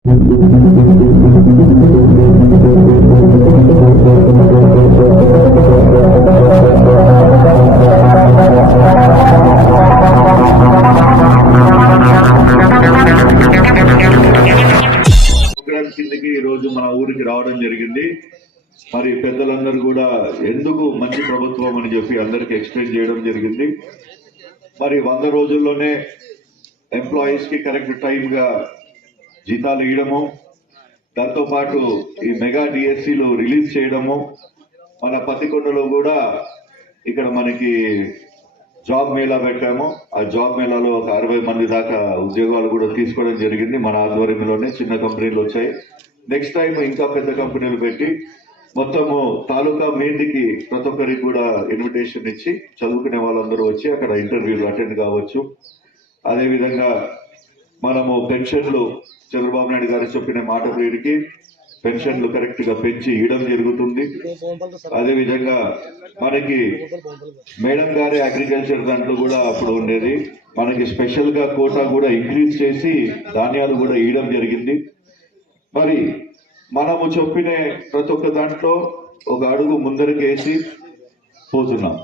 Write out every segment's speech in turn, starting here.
కిందకి ఈ రోజు మన ఊరికి రావడం జరిగింది. మరి పెద్దలందరూ కూడా ఎందుకు మంచి ప్రభుత్వం అని చెప్పి అందరికి ఎక్స్ప్లెయిన్ చేయడం జరిగింది. మరి 100 రోజుల్లోనే ఎంప్లాయీస్ కి కరెక్ట్ టైం గా జీతాలు ఇవ్వడము, దాంతో పాటు ఈ మెగా డిఎస్సీలు రిలీజ్ చేయడము, మన పత్తికొండలో కూడా ఇక్కడ మనకి జాబ్ మేళా పెట్టాము. ఆ జాబ్ మేళాలో ఒక 60 మంది దాకా ఉద్యోగాలు కూడా తీసుకోవడం జరిగింది. మన ఆధ్వర్యంలోనే చిన్న కంపెనీలు వచ్చాయి. నెక్స్ట్ టైం ఇంకా పెద్ద కంపెనీలు పెట్టి మొత్తము తాలూకా మీదికి ప్రతి ఒక్కరికి కూడా ఇన్విటేషన్ ఇచ్చి చదువుకునే వాళ్ళందరూ వచ్చి అక్కడ ఇంటర్వ్యూలు అటెండ్ కావచ్చు. అదేవిధంగా మనము పెన్షన్లు చంద్రబాబు నాయుడు గారు చెప్పిన మాట వీరికి పెన్షన్లు కరెక్ట్ గా పెంచి ఇవ్వడం జరుగుతుంది. అదేవిధంగా మనకి మేడం గారి అగ్రికల్చర్ దాంట్లో కూడా అప్పుడు ఉండేది, మనకి స్పెషల్ గా కోటా కూడా ఇంక్రీజ్ చేసి ధాన్యాలు కూడా ఇవ్వడం జరిగింది. మరి మనము చెప్పిన ప్రతి ఒక్క దాంట్లో ఒక అడుగు ముందరికేసి పోతున్నాం.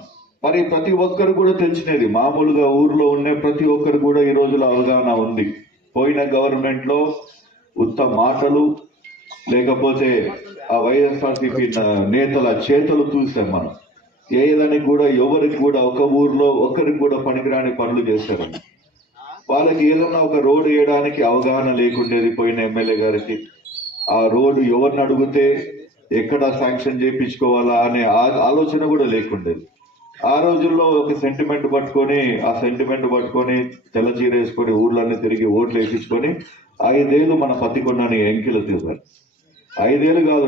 మరి ప్రతి ఒక్కరు కూడా తెలిసినది, మామూలుగా ఊర్లో ఉన్న ప్రతి ఒక్కరు కూడా ఈ రోజులో అవగాహన ఉంది. పోయిన గవర్నమెంట్ లో ఉత్త మాటలు లేకపోతే ఆ వైఎస్ఆర్సీపీ నేతల చేతలు చూసాం. మనం ఏదానికి కూడా ఎవరికి కూడా ఒక ఊర్లో ఒకరికి కూడా పనికిరాని పనులు చేశారు. వాళ్ళకి ఏదన్నా ఒక రోడ్డు వేయడానికి అవగాహన లేకుండేది పోయిన ఎమ్మెల్యే గారికి. ఆ రోడ్డు ఎవరిని అడిగితే ఎక్కడ శాంక్షన్ చేయించుకోవాలా అనే ఆలోచన కూడా లేకుండేది. ఆ రోజుల్లో ఒక సెంటిమెంట్ పట్టుకొని తెల్ల చీర వేసుకొని ఊర్లన్నీ తిరిగి ఓట్లు వేయించుకొని 5 ఏళ్ళు మన పత్తికొండని ఎంకిలు తీశారు. 5 ఏళ్ళు కాదు,